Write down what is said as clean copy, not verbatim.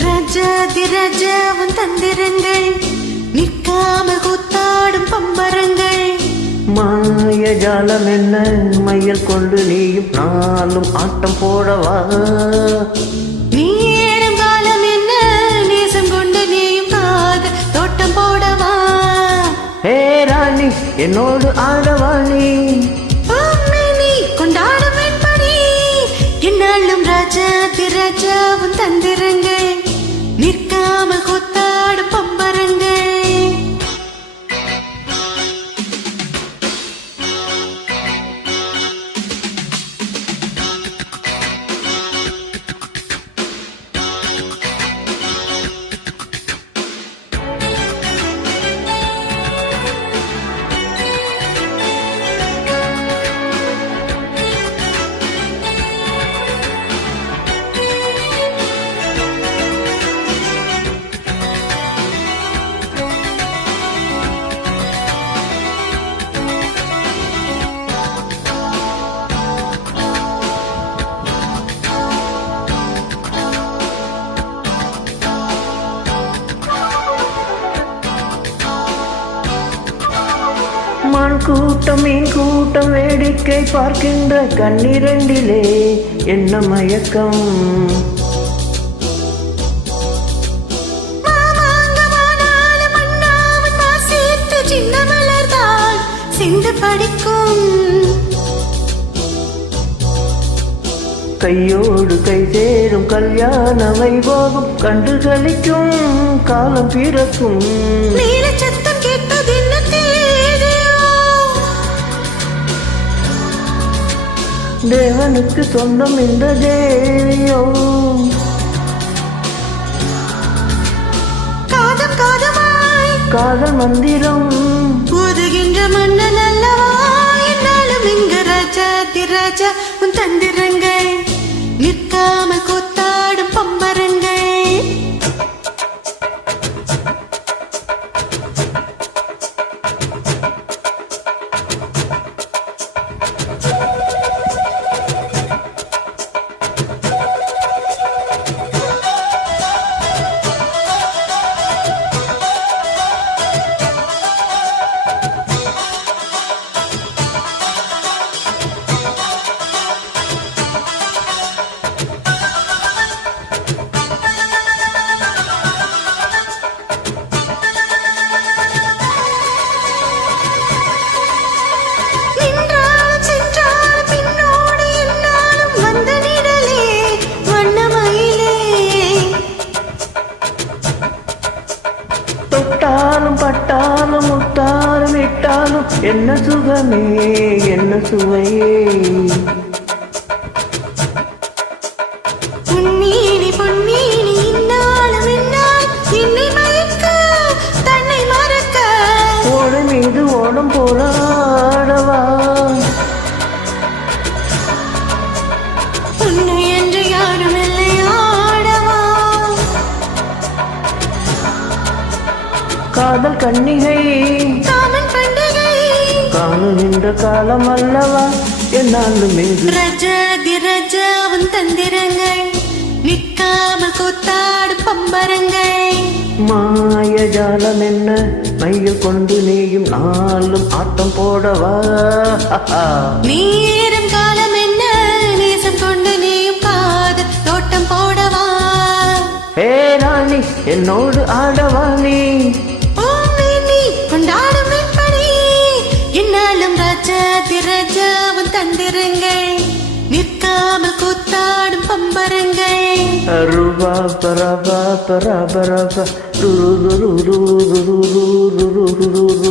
ராஜாதி ராஜாவும் தந்திரங்கள் நிற்காமல் கூத்தாடும் பம்பரங்கள். மாய ஜாலம் என்ன மையல் கொண்டு நீயும் நாளும் ஆட்டம் போடவா. நீரும் காலம் என்ன நேசம் கொண்டு நீயும் காத தோட்டம் போடவா. ஹே ராணி என்னோடு ஆடவா நீ. நீ கொண்டாடும் என்படி என்னாலும் ராஜாதி ராஜாவும் தந்திரங்கள் நிற்காமல் கூத்தாடும் பம்பரங்கள். மான் கூட்டம் மீன் கூட்டம் வேடிக்கை பார்க்கின்ற கண்ணிரண்டிலே என்ன மயக்கம். கையோடு கை சேரும் கல்யாண வைபோகம் கண்டு கழிக்கும் காலம் பிறக்கும். சத்தம் கேட்டது தேவனுக்கு சொந்தம் இந்த தேவியோ. காதம் காதமாய் காதல் மந்திரம் ஊதுகின்ற மன்னன் அல்லவா. என்னாலும் இங்கு ராஜாதி ராஜா உன் தந்திரங்கள் நிற்காமல் கூத்தாடும் பம்பரங்கள். தொட்டாலும் பட்டாலும் முட்டாலும் இட்டாலும் என்ன சுகமே என்ன சுவையே. பொன்னீனி பொன்னீனி இன்னாலும் இன்னால் என்னை மயக்க தன்னை மறக்க. ஓடை மீது ஓடம் போராடவா. உன்னை என்று யாரும் இல்லை ஆடவா. காதல் கன்னிகை காமன் பண்டிகை காணுகின்ற காலம் அல்லவா என்னாலும் இங்கு. ராஜாதி ராஜாவும் தந்திரங்கள் நிற்காமல் கூத்தாடும் பம்பரங்கள். மாய ஜாலம் என்ன மையில் கொண்டு நீயும் நாளும் ஆட்டம் போடவா. நேரம் காலம் என்ன நேசம் கொண்டு நீயும் காதல் தோட்டம் போடவா. ஹே ராணி என்னோடு ஆடவா நீ. கொண்டாடும் என்படி என்னாலும் ராஜாதி ராஜாவும் தந்திரங்கள் நிற்காமல் கூத்தாடும் பம்பரங்கள். ரூபா பரபா பரபரபா ரு ரு ரு ரு ரு ரு ரு ரு ரு ரு ரு.